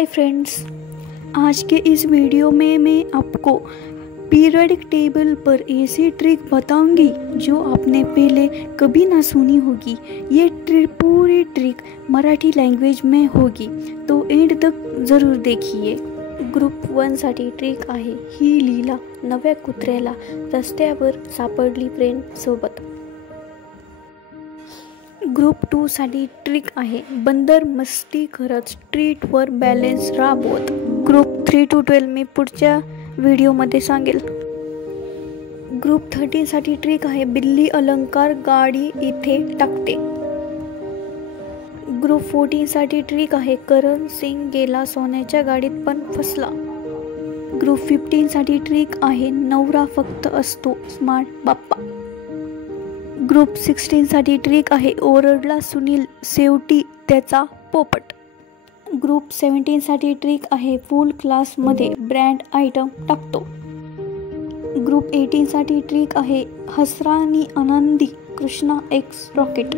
Hi friends, आज के इस video में मैं आपको पीरियडिक टेबल पर ऐसी ट्रिक बताऊंगी जो आपने पहले कभी ना सुनी होगी। ये पूरी ट्रिक मराठी लँग्वेज में होगी, तो एंड तक ज़रूर देखिए। ग्रुप 1 साठी ट्रिक आहे ही लीला नव्या कुत्र्याला रस्त्यावर सापडली फ्रेंड सोबत। ग्रुप 2 साठी ट्रिक आहे बंदर मस्ती करत स्ट्रीटवर बॅलन्स राबवत। ग्रुप 3 to 12 मी पुढच्या व्हिडिओमध्ये सांगेल। ग्रुप 13 साठी ट्रिक आहे बिल्ली अलंकार गाडी इथे टाकते। ग्रुप 14 साठी ट्रिक आहे करण सिंग गेला सोन्याच्या गाडीत पण फसला। ग्रुप 15 साठी ट्रिक आहे नवरा फक्त असतो स्मार्ट बाप्पा। ग्रुप 16 साठी ट्रिक आहे ओरडला सुनील शेवटी त्याचा पोपट। ग्रुप 17 साठी ट्रिक आहे फुल क्लासमध्ये ब्रँड आयटम टाकतो। ग्रुप 18 साठी ट्रिक आहे हसरानी आनंदी कृष्णा एक्स रॉकेट।